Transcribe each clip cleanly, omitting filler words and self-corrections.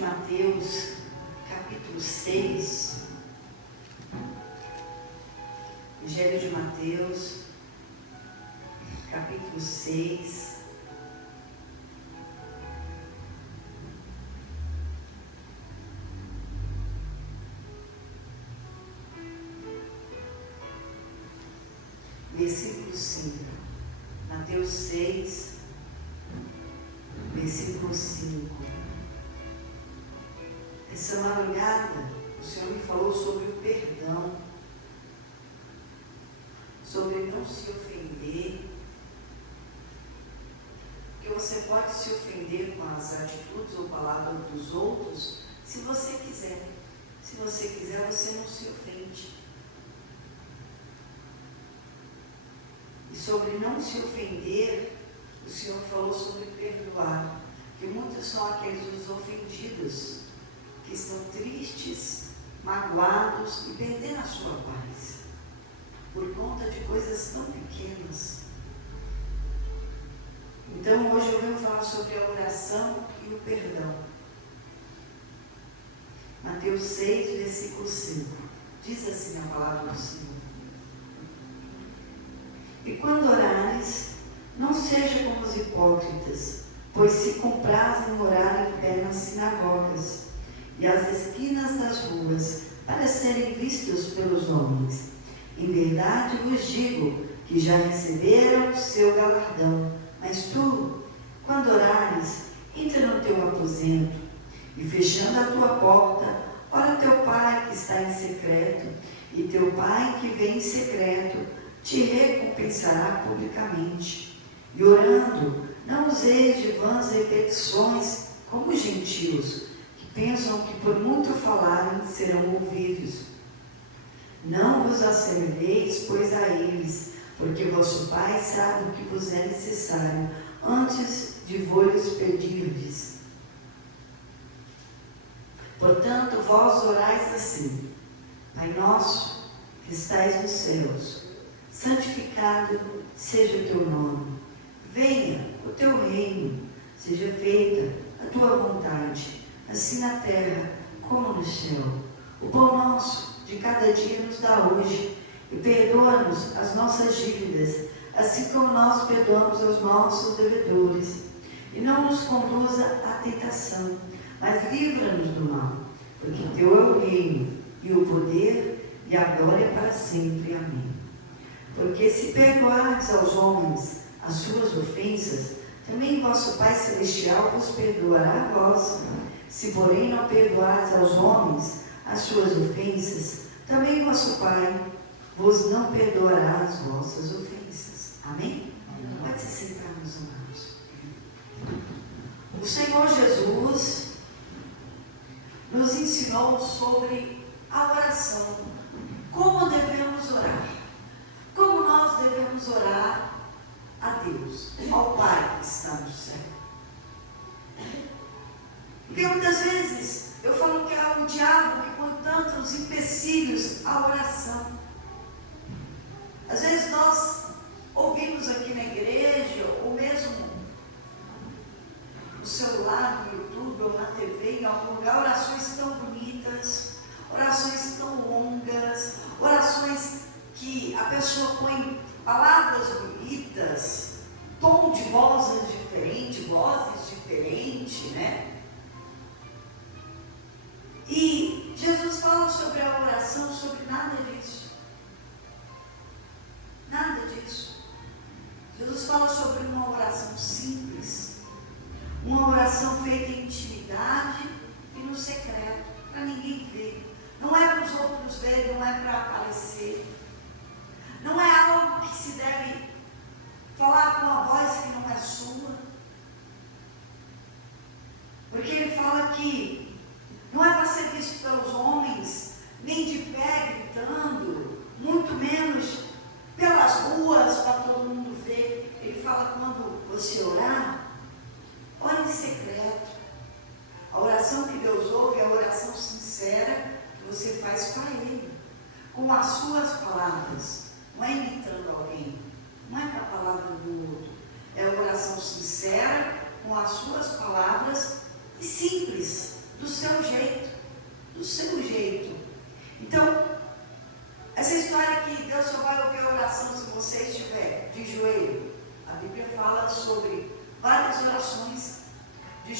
Mateus, capítulo 6. Evangelho de Mateus, capítulo 6. Versículo 5. Mateus 6, versículo 5. Essa madrugada, o Senhor me falou sobre o perdão, sobre não se ofender, porque você pode se ofender com as atitudes ou palavras dos outros, se você quiser. Se você quiser, você não se ofende. E sobre não se ofender, o Senhor falou sobre perdoar, que muitos são aqueles os ofendidos, que estão tristes, magoados e perdendo a sua paz, por conta de coisas tão pequenas. Então hoje eu venho falar sobre a oração e o perdão. Mateus 6, versículo 5. Diz assim a palavra do Senhor: E quando orares, não seja como os hipócritas, pois se comprazem em orar em pé nas sinagogas e às esquinas das ruas, para serem vistos pelos homens. Em verdade vos digo que já receberam o seu galardão. Mas tu, quando orares, entra no teu aposento, e fechando a tua porta, ora teu Pai que está em secreto, e teu Pai que vem em secreto te recompensará publicamente. E orando, não useis de vãs repetições, como os gentios, que pensam que por muito falarem serão ouvidos. Não vos assemelheis, pois, a eles, porque vosso Pai sabe o que vos é necessário, antes de vos pedirdes. Portanto, vós orais assim: Pai nosso, que estais nos céus, santificado seja o teu nome. Venha o teu reino, seja feita a tua vontade, assim na terra como no céu. O pão nosso de cada dia nos dá hoje, e perdoa-nos as nossas dívidas, assim como nós perdoamos aos nossos devedores. E não nos conduza à tentação, mas livra-nos do mal, porque teu é o reino, e o poder, e a glória para sempre. Amém. Porque se perdoardes aos homens as suas ofensas, também vosso Pai Celestial vos perdoará a vós. Se, porém, não perdoardes aos homens as suas ofensas, também vosso Pai vos não perdoará as vossas ofensas. Amém? Pode se sentar, meus amados. O Senhor Jesus nos ensinou sobre a oração. Como devemos orar? Como nós devemos orar a Deus, ao Pai que está no céu? Porque muitas vezes eu falo que é o diabo que põe tantos empecilhos à oração. Às vezes nós ouvimos aqui na igreja, ou mesmo no celular, no YouTube ou na TV, em algum lugar, orações tão bonitas, orações tão longas, orações que a pessoa põe palavras bonitas, tom de vozes diferentes, né? E Jesus fala sobre a oração, sobre nada disso. Nada disso. Jesus fala sobre uma oração simples, uma oração feita em intimidade e no secreto, para ninguém ver. Não é para os outros verem, não é para aparecer. Não é algo que se deve falar com a voz que não é sua. Porque ele fala que não é para ser visto pelos homens, nem de pé gritando, muito menos pelas ruas para todo mundo ver. Ele fala: quando você orar, ore em secreto. A oração que Deus ouve é a oração sincera que você faz para Ele, com as suas palavras. Não é imitando alguém, não é com a palavra do outro. É a oração sincera, com as suas palavras e simples, do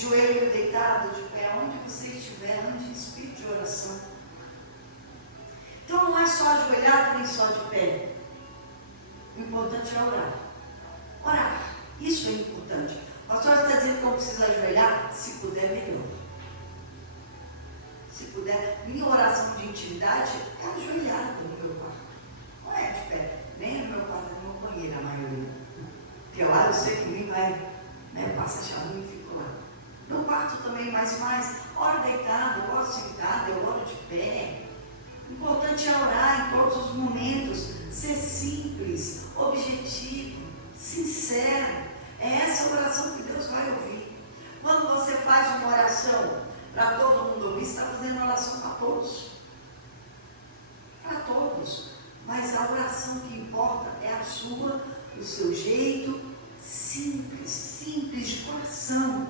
joelho deitado, de pé, onde você estiver, ande em espírito de oração. Então não é só ajoelhado nem só de pé. O importante é orar. Orar, isso é importante. O pastor está dizendo que não precisa ajoelhar, se puder, melhor. Se puder, minha oração de intimidade é ajoelhada no meu quarto. Não é de pé, nem no meu quarto, é no meu banheiro, a maioria. Porque lá eu sei que ninguém vai, passa a chave e fico lá. No quarto também, mais, oro deitado, oro sentado, eu oro de pé. O importante é orar em todos os momentos, ser simples, objetivo, sincero. É essa oração que Deus vai ouvir. Quando você faz uma oração para todo mundo ouvir, você está fazendo oração para todos. Para todos. Mas a oração que importa é a sua, o seu jeito, simples de coração.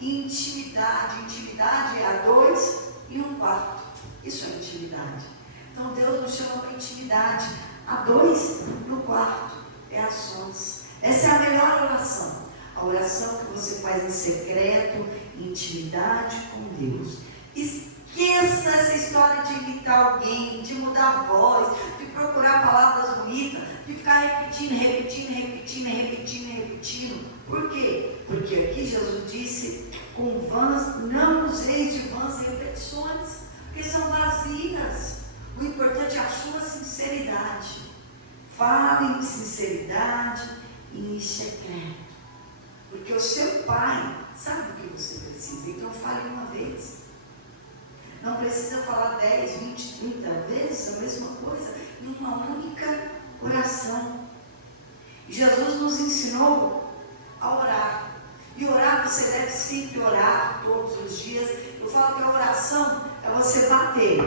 Intimidade. Intimidade é a dois e um quarto. Isso é intimidade. Então Deus nos chama para intimidade. A dois no quarto é a sós. Essa é a melhor oração. A oração que você faz em secreto, em intimidade com Deus. Esqueça essa história de imitar alguém, de mudar a voz, de procurar palavras bonitas, de ficar repetindo. Por quê? Porque aqui Jesus disse, com vãs, não useis de vãs repetições, porque são vazias. O importante é a sua sinceridade. Fale em sinceridade e em secreto. Porque o seu pai sabe o que você precisa. Então fale uma vez. Não precisa falar 10, 20, 30 vezes a mesma coisa em uma única oração. E Jesus nos ensinou a orar. E orar, você deve sempre orar todos os dias. Eu falo que a oração é você bater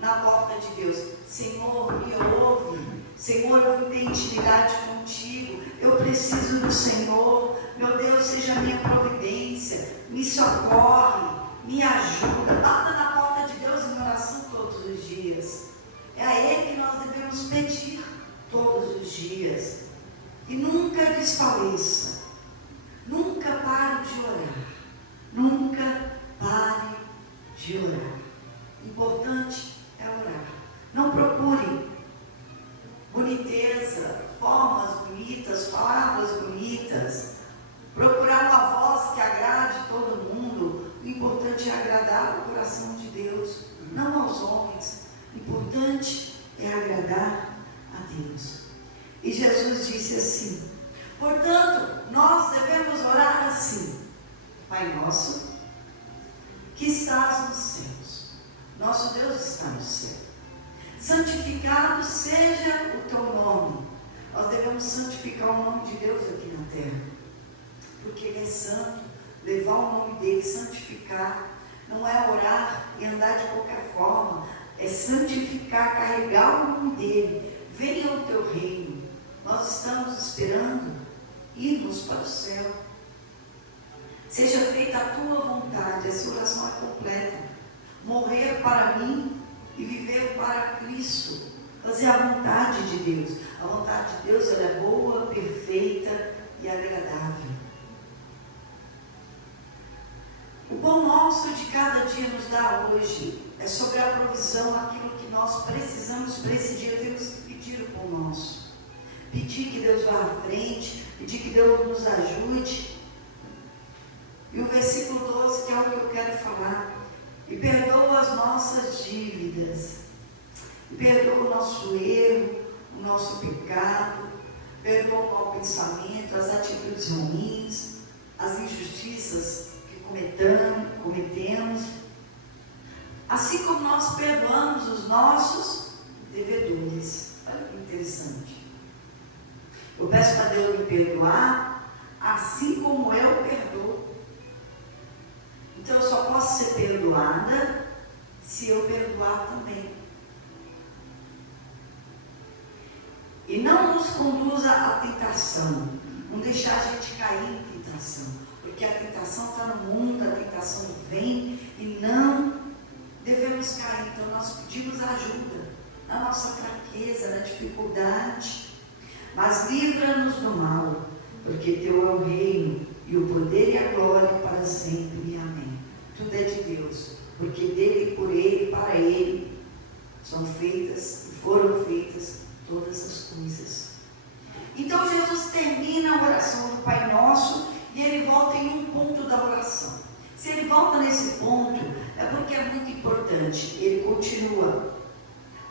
na porta de Deus. Senhor, me ouve. Senhor, eu vou ter intimidade contigo. Eu preciso do Senhor. Meu Deus, seja a minha providência. Me socorre, me ajuda. Bata na porta de Deus em oração todos os dias. É a Ele que nós devemos pedir todos os dias. E nunca desfaleça. Nunca pare de orar. Nunca pare de orar. Importante é orar. Não procure boniteza, formas bonitas, palavras bonitas. Procurar uma voz que agrade todo mundo. O importante é agradar o coração de Deus, não aos homens. O importante é agradar a Deus. E Jesus disse assim: portanto, nós devemos orar assim: Pai nosso, que estás nos céus. Nosso Deus está no céu. Santificado seja o teu nome. Nós devemos santificar o nome de Deus aqui na terra, porque Ele é santo. Levar o nome dEle, santificar, não é orar e andar de qualquer forma, é santificar, carregar o nome dEle. Venha o teu reino. Nós estamos esperando irmos para o céu. Seja feita a tua vontade. Essa oração é completa. Morrer para mim e viver para Cristo. Fazer a vontade de Deus. A vontade de Deus, ela é boa, perfeita e agradável. O pão nosso de cada dia nos dá hoje. É sobre a provisão, aquilo que nós precisamos para esse dia. Temos que pedir o pão nosso. Pedir que Deus vá à frente. Pedir que Deus nos ajude. E o versículo 12, que é o que eu quero falar. E perdoa as nossas dívidas. E perdoa o nosso erro, o nosso pecado. Perdoa o mau pensamento, as atitudes ruins, as injustiças cometemos, assim como nós perdoamos os nossos devedores. Olha que interessante. Eu peço para Deus me perdoar, assim como eu perdoo. Então eu só posso ser perdoada se eu perdoar também. E não nos conduza à tentação, não deixar a gente cair em tentação. Porque a tentação está no mundo, a tentação vem e não devemos cair. Então nós pedimos ajuda na nossa fraqueza, na dificuldade. Mas livra-nos do mal, porque teu é o reino, e o poder e a glória para sempre. Amém. Tudo é de Deus, porque dele, por ele, para ele, são feitas e foram feitas todas as coisas. Então Jesus termina a oração do Pai Nosso e ele volta em um ponto da oração. Se ele volta nesse ponto, é porque é muito importante. Ele continua.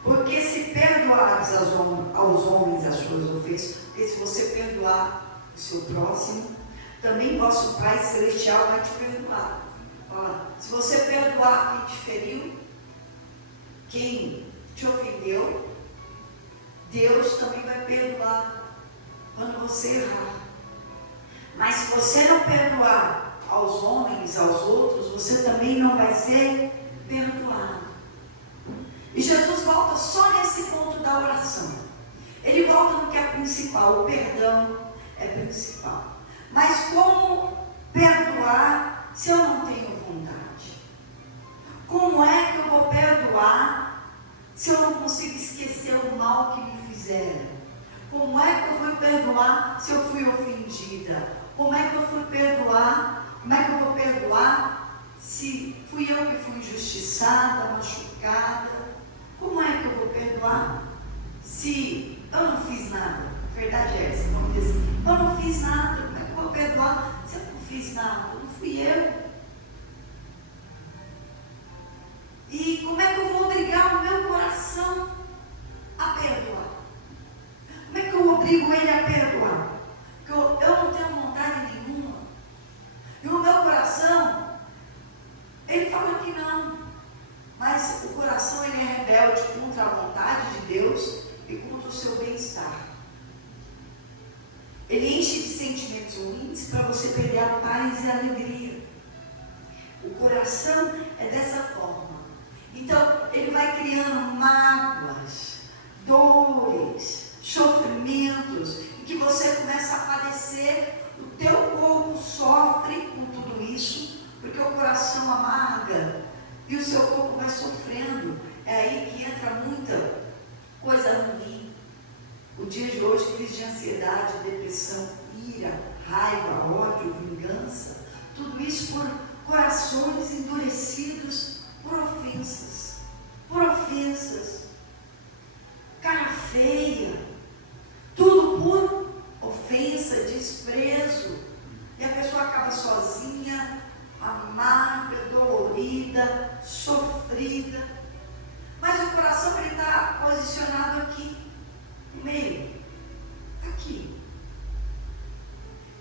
Porque se perdoares aos homens as suas ofensas, porque se você perdoar o seu próximo, também vosso Pai Celestial vai te perdoar. Olha, se você perdoar quem te feriu, quem te ofendeu, Deus também vai perdoar quando você errar. Mas se você não perdoar aos homens, aos outros, você também não vai ser perdoado. E Jesus volta só nesse ponto da oração. Ele volta no que é principal. O perdão é principal. Mas como perdoar se eu não tenho vontade? Como é que eu vou perdoar se eu não consigo esquecer o mal que me fizeram? Como é que eu vou perdoar se eu fui ofendida? Como é que eu vou perdoar se fui eu que fui injustiçada, machucada? Como é que eu vou perdoar se eu não fiz nada? A verdade é essa, vamos dizer assim, eu não fiz nada. Como é que eu vou perdoar se eu não fiz nada? Não fui eu. E como é que eu vou obrigar o meu coração a perdoar? Como é que eu obrigo ele a perdoar? Porque eu não tenho vontade nenhuma. E o meu coração, ele fala que não. Mas o coração, ele é rebelde contra a vontade de Deus e contra o seu bem-estar. Ele enche de sentimentos ruins para você perder a paz e a alegria. O coração é dessa forma. Então, ele vai criando mágoas, dores, sofrimentos, e que você começa a padecer, o teu corpo sofre com tudo isso, porque o coração amarga e o seu corpo vai sofrendo. É aí que entra muita coisa ruim. O dia de hoje, crise de ansiedade, depressão, ira, raiva, ódio, vingança, tudo isso por corações endurecidos por ofensas, cara feia, tudo por ofensa, desprezo, e a pessoa acaba sozinha, amarga, dolorida, sofrida. Mas o coração, ele está posicionado aqui, no meio, aqui.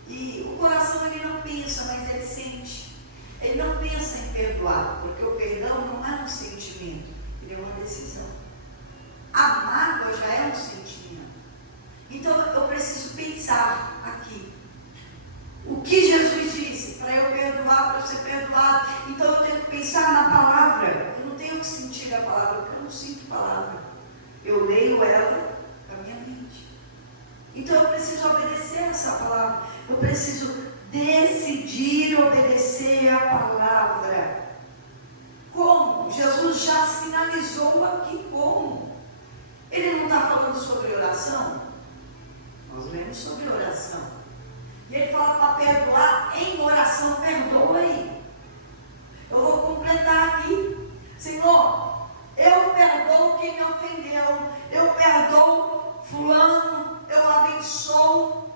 E o coração, ele não pensa, mas ele sente. Ele não pensa em perdoar, porque o perdão não é um sentimento, ele é uma decisão. A mágoa já é um sentimento. Então eu preciso pensar aqui. O que Jesus disse para eu perdoar, para eu ser perdoado? Então eu tenho que pensar na palavra. Eu não tenho que sentir a palavra, porque eu não sinto palavra. Eu leio ela na minha mente. Então eu preciso obedecer essa palavra. Eu preciso decidir obedecer a palavra. Como? Jesus já sinalizou aqui como. Ele não está falando sobre oração? Nós lemos sobre oração. E ele fala para perdoar em oração. Perdoa aí. Eu vou completar aqui. Senhor, eu perdoo quem me ofendeu. Eu perdoo fulano. Eu abençoo.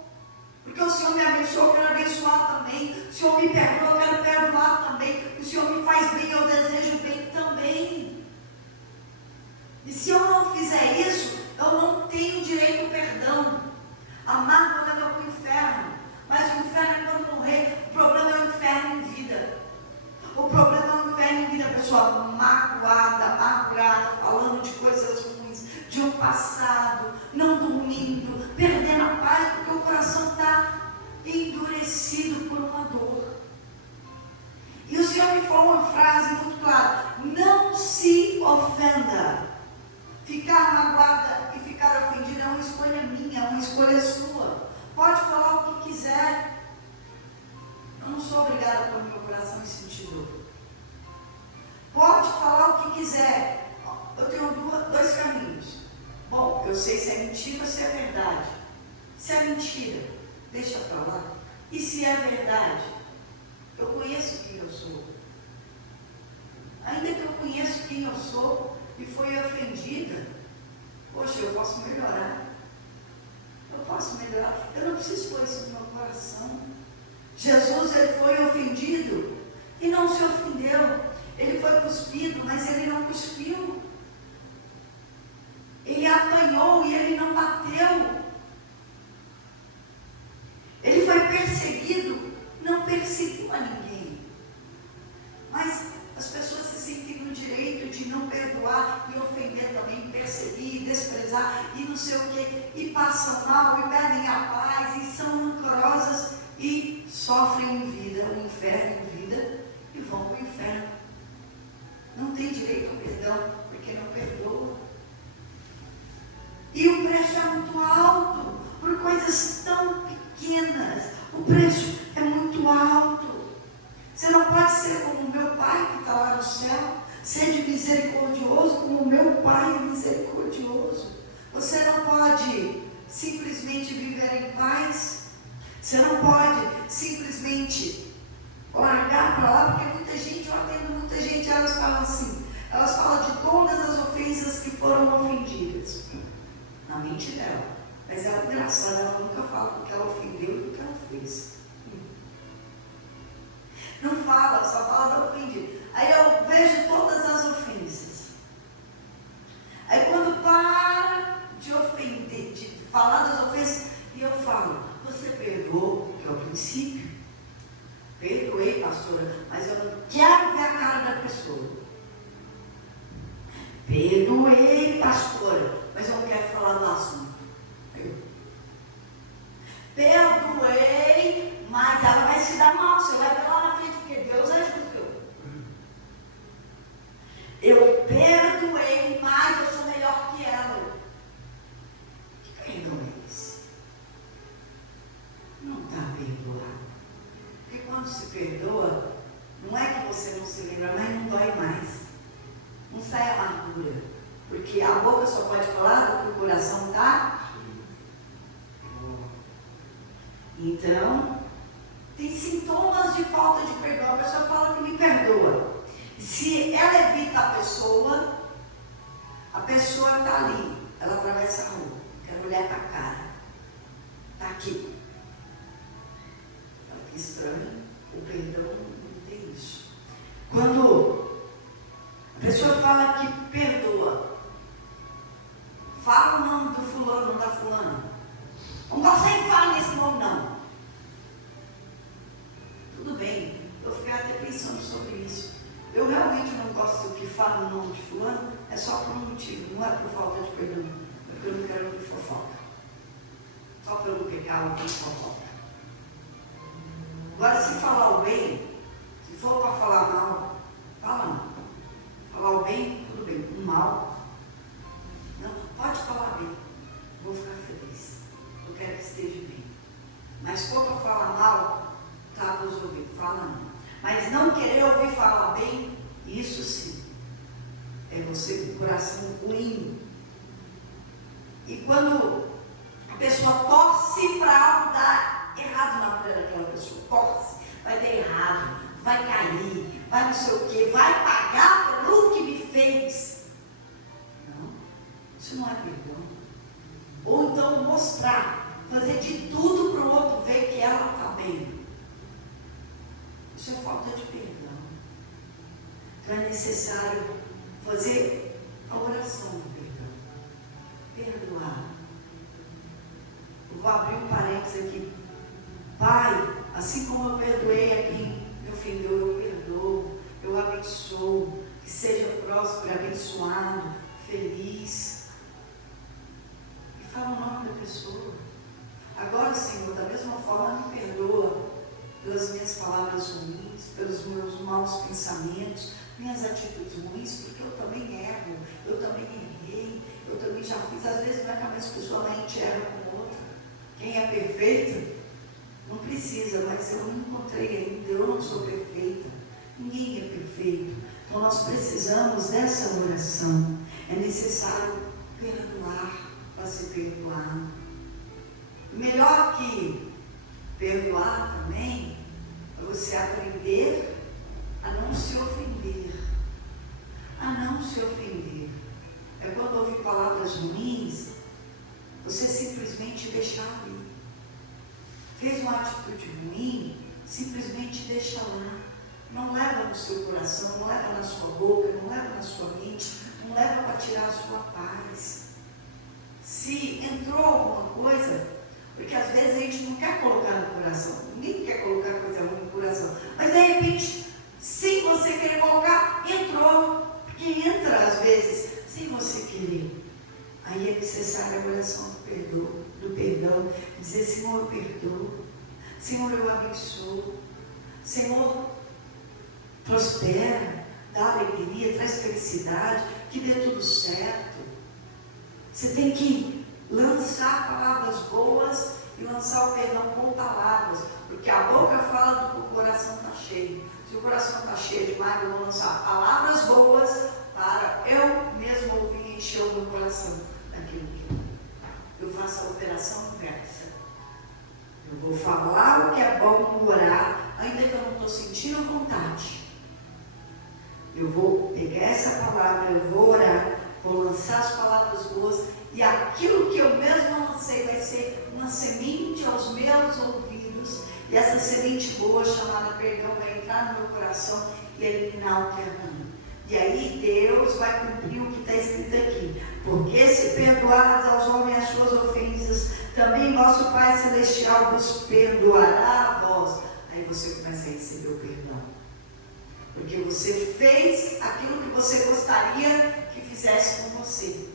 Porque o Senhor me abençoou, eu quero abençoar também. O Senhor me perdoa, eu quero perdoar também. O Senhor me faz bem, eu desejo bem também. E se eu não fizer isso, eu não tenho direito ao perdão. A mágoa leva para o inferno. Mas o inferno é quando morrer. O problema é o inferno em vida. O problema é o inferno em vida, a pessoa magoada, amargurada, falando de coisas ruins, de um passado, não dormindo, perdendo a paz, porque o coração está endurecido por uma dor. E o Senhor me falou uma frase muito clara: não se ofenda. Ficar magoada e ficar ofendida é uma escolha minha, é uma escolha sua. Pode falar o que quiser. Eu não sou obrigada pelo meu coração em sentir dor. Pode falar o que quiser. Eu tenho dois caminhos. Bom, eu sei se é mentira ou se é verdade. Se é mentira, deixa para lá. E se se é verdade. Eu conheço quem eu sou. Ainda que eu conheço quem eu sou e fui ofendida, poxa, eu posso melhorar. Eu posso melhorar. Eu não preciso pôr isso no meu coração. Jesus, ele foi ofendido e não se ofendeu. Ele foi cuspido, mas ele não cuspiu. Ele apanhou e ele não bateu. Ele foi perseguido, não perseguiu a ninguém. Mas as pessoas se sentem no direito de não perdoar e ofender também, perseguir, desprezar e não sei o quê, e passam mal e perdem a paz e são rancorosas e sofrem em vida, o inferno em vida, e vão para o inferno. Não tem direito ao perdão, porque não perdoa. E o preço é muito alto, por coisas tão pequenas. O preço é muito alto. Você não pode ser como o meu Pai que está lá no céu, ser de misericordioso como o meu Pai é misericordioso. Você não pode simplesmente viver em paz. Você não pode simplesmente largar para lá, porque muita gente, eu atendo muita gente, elas falam assim, elas falam de todas as ofensas que foram ofendidas. Na mente dela. Mas ela é engraçada, ela nunca fala do que ela ofendeu e do que ela fez. Não fala, só fala da ofendida. Aí eu vejo todas as ofensas. Aí quando para de ofender, de falar das ofensas, e eu falo, você perdoou, que é o princípio? Perdoei, pastora, mas eu não quero ver a cara da pessoa. Perdoei, pastora, mas eu não quero falar do assunto. Perdoei, mas ela vai se dar mal, você vai ver lá na frente, porque Deus é justo. Eu perdoei, mas eu sou melhor que ela. Que perdoa é esse? Não está perdoado. Porque quando se perdoa, não é que você não se lembra, mas não dói mais. Não sai amargura. Porque a boca só pode falar do que o coração está. Então, tem sintomas de falta de perdão. A pessoa fala que me perdoa. Se ela evita a pessoa está ali. Ela atravessa a rua. Quero olhar para a cara. Está aqui. Olha que estranho. O perdão não tem isso. Quando a pessoa fala que perdoa, fala o nome do fulano, da fulana. Não gosto nem de falar nesse nome, não. Tudo bem, eu fiquei até pensando sobre isso. Eu realmente não gosto que fale o nome de fulano, é só por um motivo, não é por falta de perdão, é porque eu não quero ouvir fofoca. Só pelo pecado eu tenho fofoca. Agora, se falar o bem, se for para falar mal, fala não. Falar o bem, tudo bem. O mal, não, pode falar bem, vou ficar feliz. Eu quero que esteja bem. Mas se for para falar mal, tá nos ouvindo, fala não. Mas não querer ouvir falar bem, isso sim, é você com o coração ruim. E quando a pessoa torce para algo dar errado na vida daquela pessoa, torce, vai dar errado, vai cair, vai não sei o que, vai pagar pelo que me fez. Não, isso não é perdão. Ou então mostrar, fazer de tudo para o outro ver que ela está bem. Isso é falta de perdão. Então é necessário fazer a oração do perdão. Perdoar. Eu vou abrir um parênteses aqui. Pai, assim como eu perdoei a quem me ofendeu, eu perdoo, eu abençoo, que seja próspero, abençoado, feliz. E fala o nome da pessoa. Agora, Senhor, da mesma forma, me perdoa pelas minhas palavras ruins, pelos meus maus pensamentos, minhas atitudes ruins, porque eu também erro, eu também errei, eu também já fiz. Às vezes não é que a mesma pessoa lá a gente erra com outra. Quem é perfeito não precisa, mas eu não encontrei ainda, eu não sou perfeita. Ninguém é perfeito. Então nós precisamos dessa oração. É necessário perdoar para ser perdoado. Melhor que Perdoar também é você aprender a não se ofender. A não se ofender. É quando ouvir palavras ruins, você simplesmente deixar ali. Fez uma atitude ruim, simplesmente deixa lá. Não leva no seu coração, não leva na sua boca, não leva na sua mente, não leva para tirar a sua paz. Se entrou alguma coisa, porque às vezes a gente não quer colocar no coração, ninguém quer colocar coisa ruim no coração, mas de repente, sem você querer colocar, entrou, porque entra às vezes, sem você querer. Aí é necessária a oração do perdão, dizer: Senhor, eu perdoo, Senhor, eu abençoo, Senhor, prospera, dá alegria, traz felicidade, que dê tudo certo. Você tem que lançar palavras boas e lançar o perdão com palavras, porque a boca fala do que o coração está cheio. Se o coração está cheio demais, eu vou lançar palavras boas para eu mesmo ouvir e encher o meu coração daquilo que eu faço a operação inversa. Eu vou falar o que é bom, orar, ainda que eu não estou sentindo vontade. Eu vou pegar essa palavra, eu vou orar, vou lançar as palavras boas, e aquilo que eu mesmo lancei vai ser uma semente aos meus ouvidos, e essa semente boa chamada perdão vai entrar no meu coração e eliminar o que é ruim. E aí Deus vai cumprir o que está escrito aqui: porque se perdoares aos homens as suas ofensas, também vosso Pai Celestial vos perdoará a vós. Aí você começa a receber o perdão, porque você fez aquilo que você gostaria que fizesse com você.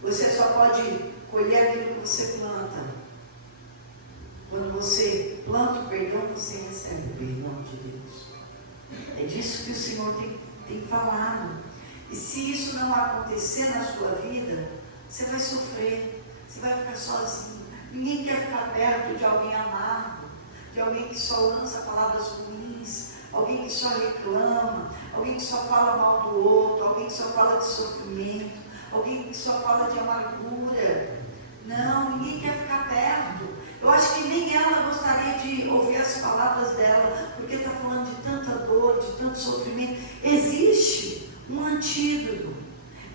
Você só pode colher aquilo que você planta. Quando você planta o perdão, você recebe o perdão de Deus. É disso que o Senhor tem falado. E se isso não acontecer na sua vida, você vai sofrer, você vai ficar sozinho. Ninguém quer ficar perto de alguém amargo, de alguém que só lança palavras ruins, alguém que só reclama, alguém que só fala mal do outro, alguém que só fala de sofrimento, alguém que só fala de amargura. Não, ninguém quer ficar perto. Eu acho que nem ela gostaria de ouvir as palavras dela, porque está falando de tanta dor, de tanto sofrimento. Existe um antídoto,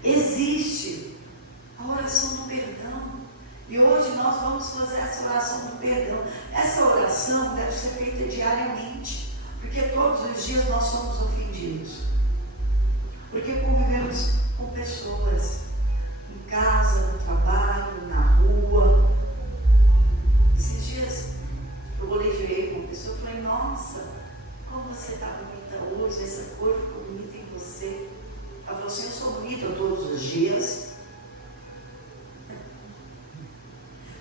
existe a oração do perdão. E hoje nós vamos fazer essa oração do perdão. Essa oração deve ser feita diariamente, porque todos os dias nós somos ofendidos, porque convivemos com pessoas, em casa, no trabalho, na rua. Esses dias eu olhei com uma pessoa e falei: nossa, como você está bonita hoje, essa cor ficou bonita em você. Ela falou assim: eu sou bonita todos os dias.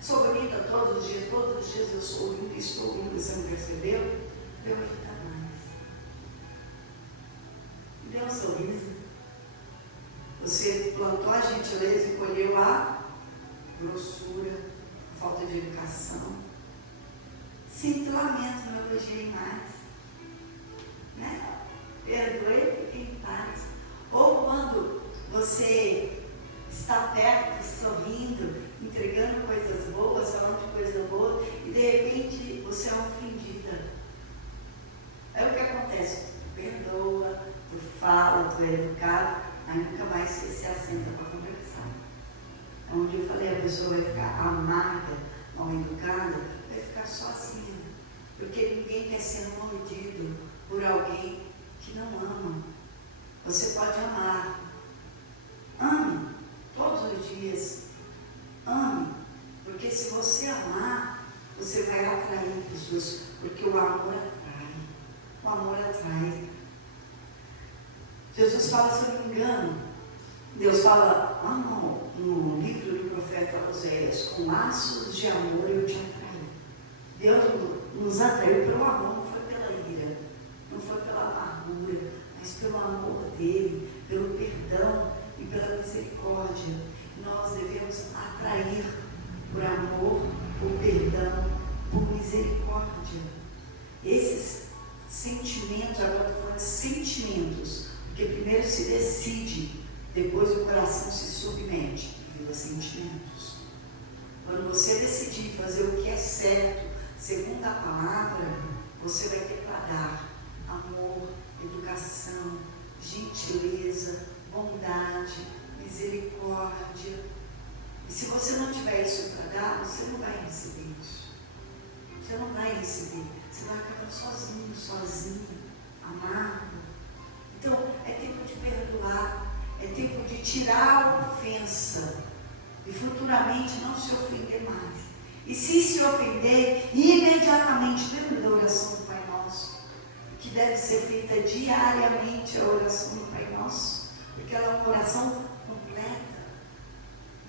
Sou bonita todos os dias eu sou linda, estou linda, você não percebeu? Deu uma vida mais. Deu um sorriso. Você plantou a gentileza e colheu a grossura, a falta de educação. Sinto lamento, não elogiei mais. Né? Perdoe, fique em paz. Ou quando você está perto, sorrindo, entregando coisas boas, falando de coisa boa, e de repente você é ofendida. É o que acontece: tu perdoa, tu fala, tu é educado, aí nunca mais você se assenta para conversar. Onde eu falei, a pessoa vai ficar amarga, mal educada, vai ficar sozinha, porque ninguém quer ser mordido por alguém que não ama. Você pode amar, ame todos os dias, ame, porque se você amar, você vai atrair pessoas, porque o amor atrai, o amor atrai. Jesus fala, se eu não me engano, Deus fala no livro do profeta Oséias: com laços de amor eu te atraí. Deus nos atraiu pelo amor, não foi pela ira, não foi pela amargura, mas pelo amor dele, pelo perdão e pela misericórdia. Nós devemos atrair por amor, por perdão, por misericórdia. Esses sentimentos, agora estou falando de sentimentos, porque primeiro se decide, depois o coração se submete, vira sentimentos. Quando você decidir fazer o que é certo, segundo a palavra, você vai ter para dar amor, educação, gentileza, bondade, misericórdia. E se você não tiver isso para dar, você não vai receber isso. Você não vai receber. Você vai acabar sozinho, sozinho, amargo. Então, é tempo de perdoar. É tempo de tirar a ofensa. E futuramente não se ofender mais. E se ofender, imediatamente lembra da oração do Pai Nosso, que deve ser feita diariamente, a oração do Pai Nosso, porque ela é uma oração completa.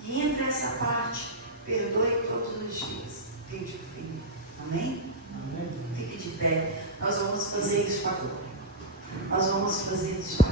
E entre essa parte, perdoe todos os dias. Desde o fim. Amém? Amém? Fique de pé. Nós vamos fazer isso agora. Nós vamos fazer isso agora.